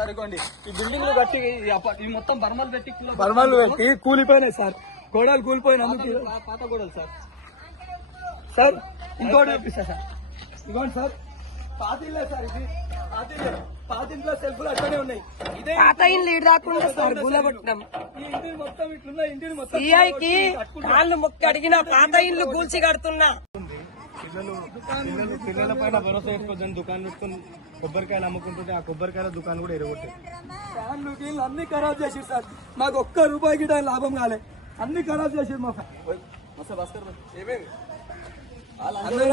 Sir ఇవ్వండి ఈ building లో కట్టి ఈ మొత్తం బర్మలు పెట్టి కూలిపోయినాయి సార్. గోడలు కూలిపోయినందుకు పాత గోడలు సార్. సార్ ఇంకోటి చూపిస్తా సార్. ఇవ్వండి సార్ పాతిల్లే సార్. ఇది పాతింట్లో సెల్ఫ్లు అట్లనే ఉన్నాయి. ఇదే పాత ఇల్లు ఇటు రాకుండా సార్ కూలగొట్టడం. ఈ ఇంటిని మొత్తం ఇట్లున్నాయి. ఇంటిని మొత్తం సిఐకి కాళ్ళు మొక్కి అడిగిన పాత ఇల్లు కూల్చి కడుతున్నా. పిల్లల పైన భరోసా వేసుకోవద్దని దుకాణం పెట్టుకుని కొబ్బరికాయలు అమ్ముకుంటుంటే ఆ కొబ్బరికాయల దుకాణం కూడా ఎరగొట్టాయి. ఫ్యాన్లు గీళ్ళు అన్ని ఖరాబ్ చేసి సార్. మాకు ఒక్క రూపాయి గిట లాభం కాలే. అన్ని ఖరాబ్ చేసి మా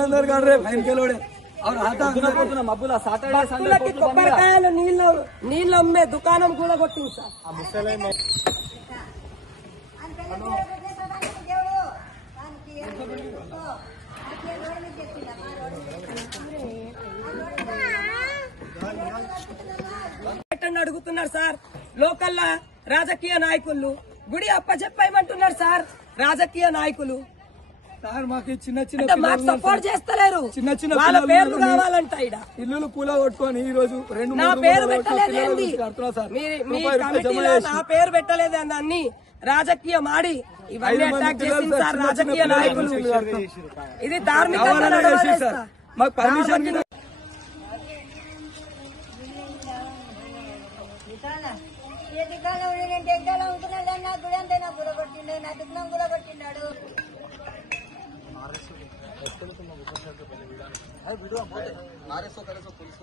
అందరూ కాదు రేపు వెనకెలోడే కొబ్బరికాయలు నీళ్ళు అమ్మే దుకాణం కూడా కొట్టింది సార్. అడుగుతున్నారు సార్. లోకల్ రాజకీయ నాయకులు గుడి అప్పచెప్పేయమంటున్నారు సార్. రాజకీయ నాయకులు సార్ మాకు చిన్న చిన్న మాకు సపోర్ట్ చేస్తలేరు. చిన్న చిన్న వాళ్ళ పేర్లు కావాలంట. ఇల్లు పూల కొట్టుకొని ఈ రోజు నా పేరు పెట్టలేదేంది, మీ కమిటీలో నా పేరు పెట్టలేదండి. అన్ని రాజకీయ మాడి ఇవన్నీ అటాక్ చేసింది సార్ రాజకీయ నాయకులు. ఇది ధార్మిక మాకు పర్మిషన్ ఏ దిగ్గాలో నేను ఎగ్గాలో ఉంటున్నాడు. నా గుడంతా నా గుడ కొట్టిండు, నా దుఃఖం కూడా కొట్టిన్నాడు. RSO police